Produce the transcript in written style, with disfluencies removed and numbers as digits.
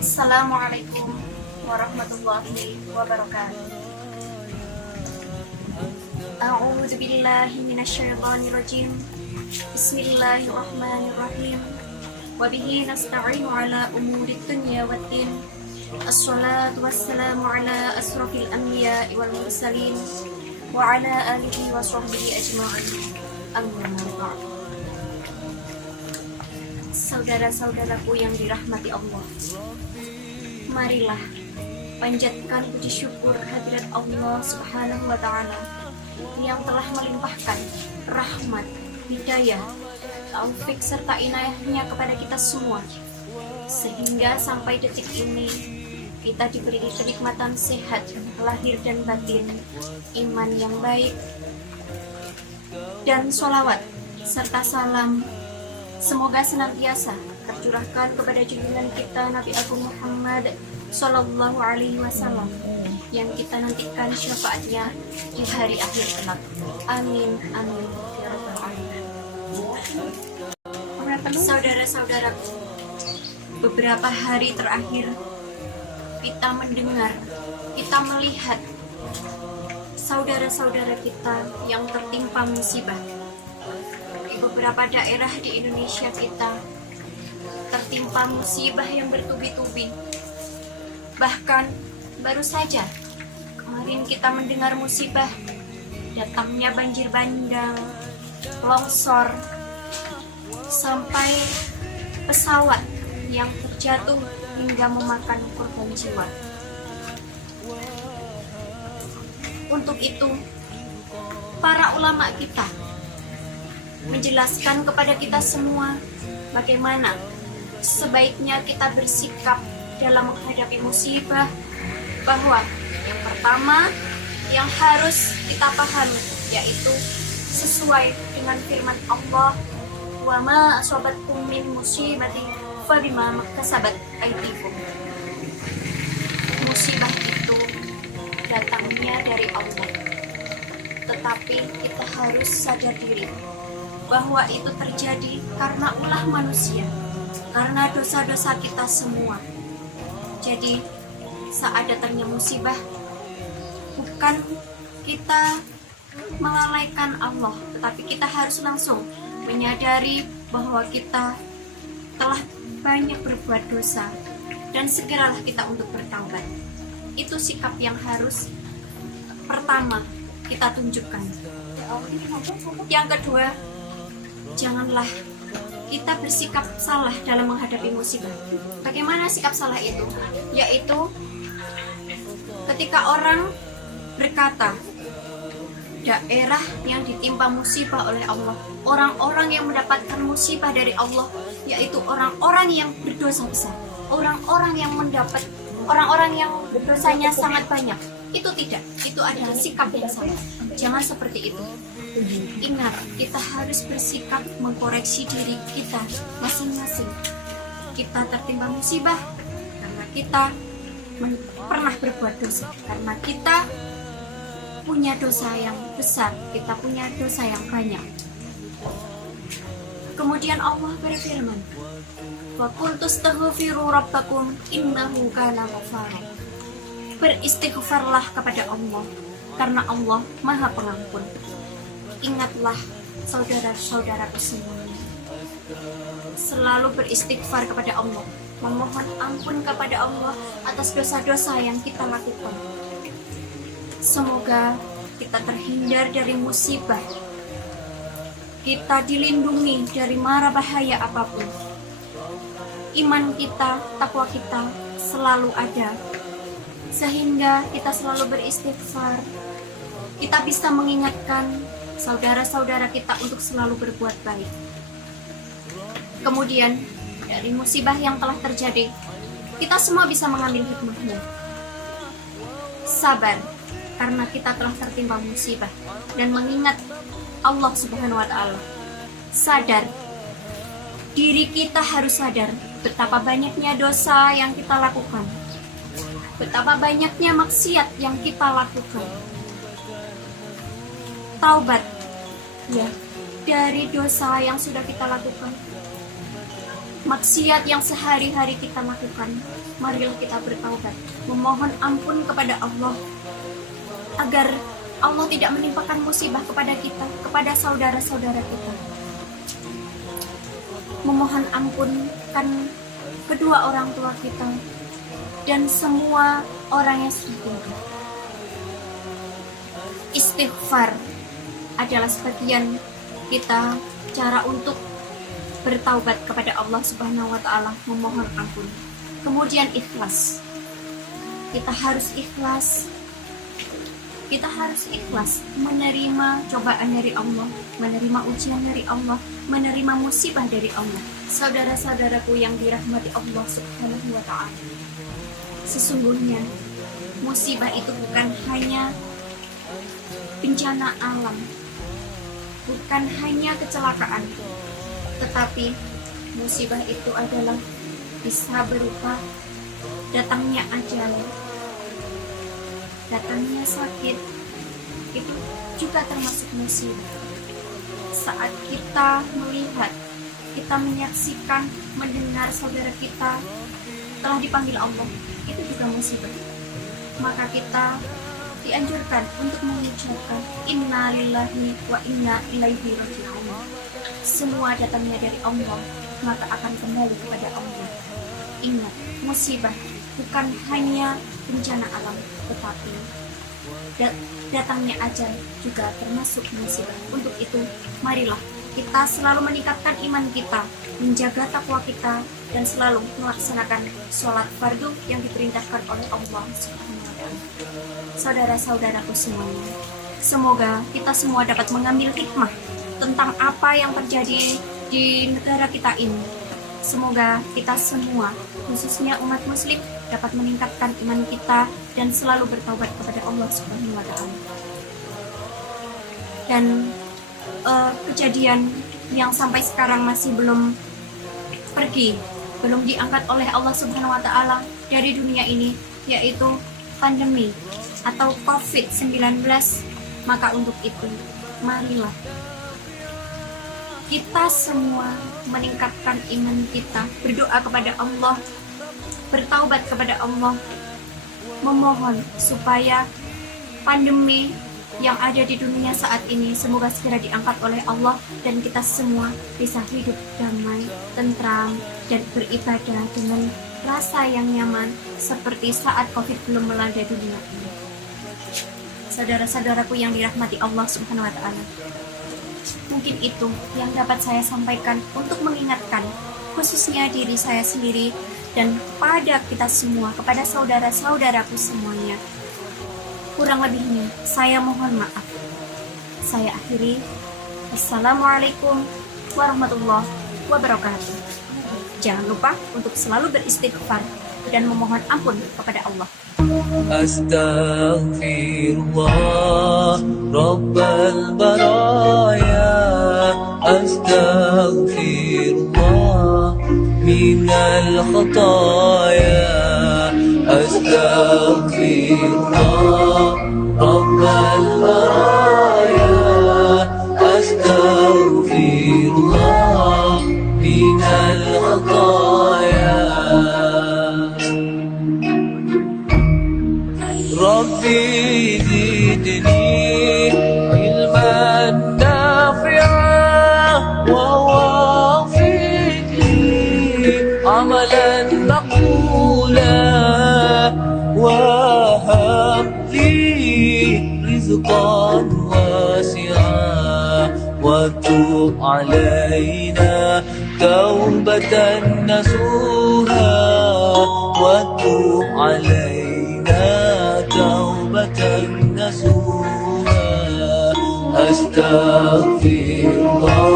Assalamualaikum warahmatullahi wabarakatuh. A'udzu billahi minasyaitonir rajim. Bismillahirrahmanirrahim. Wa bihi nasta'inu ala umurid dunya waddin. Assalatu wassalamu ala asrofil anbiya'i wal mursalin wa ala alihi wa sahbihi ajma'in. Amma ba'd. Saudara-saudaraku yang dirahmati Allah, marilah panjatkan puji syukur hadirat Allah Subhanahu wa Ta'ala yang telah melimpahkan rahmat, hidayah, taufik serta inayahnya kepada kita semua, sehingga sampai detik ini kita diberi kenikmatan sehat lahir dan batin, iman yang baik, dan sholawat serta salam semoga senantiasa tercurahkan kepada junjungan kita Nabi Agung Muhammad Sallallahu Alaihi Wasallam yang kita nantikan syafaatnya di hari akhir kelak. Amin amin ya rabbal alamin. Saudara-saudaraku, beberapa hari terakhir kita mendengar, kita melihat saudara-saudara kita yang tertimpa musibah. Beberapa daerah di Indonesia kita tertimpa musibah yang bertubi-tubi. Bahkan baru saja kemarin kita mendengar musibah datangnya banjir bandang, longsor, sampai pesawat yang terjatuh hingga memakan korban jiwa. Untuk itu, para ulama kita menjelaskan kepada kita semua bagaimana sebaiknya kita bersikap dalam menghadapi musibah, bahwa yang pertama yang harus kita pahami yaitu sesuai dengan firman Allah, wa ma asabatkum min musibatin fabima maktasabat aydikum. Musibah itu datangnya dari Allah, tetapi kita harus sadar diri bahwa itu terjadi karena ulah manusia, karena dosa-dosa kita semua. Jadi saat datangnya musibah, bukan kita melalaikan Allah, tetapi kita harus langsung menyadari bahwa kita telah banyak berbuat dosa dan segeralah kita untuk bertaubat. Itu sikap yang harus pertama kita tunjukkan. Yang kedua, janganlah kita bersikap salah dalam menghadapi musibah. Bagaimana sikap salah itu? Yaitu ketika orang berkata, daerah yang ditimpa musibah oleh Allah, orang-orang yang mendapatkan musibah dari Allah, yaitu orang-orang yang berdosa besar, orang-orang yang dosanya sangat banyak. Itu tidak, itu adalah sikap yang salah. Jangan seperti itu. Ingat, kita harus bersikap mengkoreksi diri kita masing-masing. Kita tertimpa musibah karena kita pernah berbuat dosa, karena kita punya dosa yang besar, kita punya dosa yang banyak. Kemudian Allah berfirman, wa qul tastaghfiru rabbakum innahu kana ghaffara. Beristighfarlah kepada Allah, karena Allah Maha Pengampun. Ingatlah saudara-saudaraku semuanya, selalu beristighfar kepada Allah, memohon ampun kepada Allah atas dosa-dosa yang kita lakukan. Semoga kita terhindar dari musibah, kita dilindungi dari mara bahaya apapun. Iman kita, takwa kita selalu ada, sehingga kita selalu beristighfar. Kita bisa mengingatkan saudara-saudara kita untuk selalu berbuat baik. Kemudian dari musibah yang telah terjadi, kita semua bisa mengambil hikmahnya. Sabar karena kita telah tertimpa musibah dan mengingat Allah Subhanahu wa Ta'ala. Sadar, diri kita harus sadar betapa banyaknya dosa yang kita lakukan, betapa banyaknya maksiat yang kita lakukan. Taubat ya dari dosa yang sudah kita lakukan. maksiat yang sehari-hari kita lakukan, marilah kita bertaubat, memohon ampun kepada Allah agar Allah tidak menimpakan musibah kepada kita, kepada saudara-saudara kita. Memohon ampunkan kedua orang tua kita dan semua orang yang sudah tinggal. Istighfar adalah sebagian kita cara untuk bertaubat kepada Allah Subhanahu wa taala, memohon ampun. Kemudian ikhlas. Kita harus ikhlas. Kita harus ikhlas menerima cobaan dari Allah, menerima ujian dari Allah, menerima musibah dari Allah. Saudara-saudaraku yang dirahmati Allah Subhanahu wa taala. Sesungguhnya musibah itu bukan hanya bencana alam, bukan hanya kecelakaan, tetapi musibah itu adalah bisa berupa datangnya ajal, datangnya sakit, itu juga termasuk musibah. Saat kita melihat, kita menyaksikan, mendengar saudara kita telah dipanggil Allah, itu juga musibah. Maka kita dianjurkan untuk mengucapkan inna lillahi wa inna ilaihi raji'un. Semua datangnya dari Allah, maka akan kembali kepada Allah. Ingat, musibah bukan hanya bencana alam, tetapi datangnya ajal juga termasuk musibah. Untuk itu, marilah kita selalu meningkatkan iman kita, menjaga takwa kita, dan selalu melaksanakan sholat fardu yang diperintahkan oleh Allah Subhanahu wa taala. Saudara-saudaraku semuanya, semoga kita semua dapat mengambil hikmah tentang apa yang terjadi di negara kita ini. Semoga kita semua, khususnya umat muslim, dapat meningkatkan iman kita dan selalu bertaubat kepada Allah Subhanahu wa taala. Dan kejadian yang sampai sekarang masih belum pergi, belum diangkat oleh Allah Subhanahu wa taala dari dunia ini, yaitu pandemi atau COVID-19. Maka untuk itu, marilah kita semua meningkatkan iman kita, berdoa kepada Allah, bertaubat kepada Allah, memohon supaya pandemi yang ada di dunia saat ini semoga segera diangkat oleh Allah dan kita semua bisa hidup damai, tentram, dan beribadah dengan rasa yang nyaman seperti saat COVID belum melanda dunia ini. Saudara-saudaraku yang dirahmati Allah Subhanahu wa taala, mungkin itu yang dapat saya sampaikan untuk mengingatkan khususnya diri saya sendiri dan kepada kita semua, kepada saudara-saudaraku semuanya. Kurang lebihnya saya mohon maaf. Saya akhiri. Assalamualaikum warahmatullahi wabarakatuh. Jangan lupa untuk selalu beristighfar dan memohon ampun kepada Allah. Astaghfirullah Rabbal baraya, Astaghfirullah minal khataya, Astaghfirullah Rabbal baraya, Astaghfirullah minal khataya. Rabbi zidni ilman nafi'an wa wafiqni amalan maqbulan wa habli rizqan wasi'an wa tub alaina taubatan nasuha wa tub alaina توبة نصوحا أستغفر الله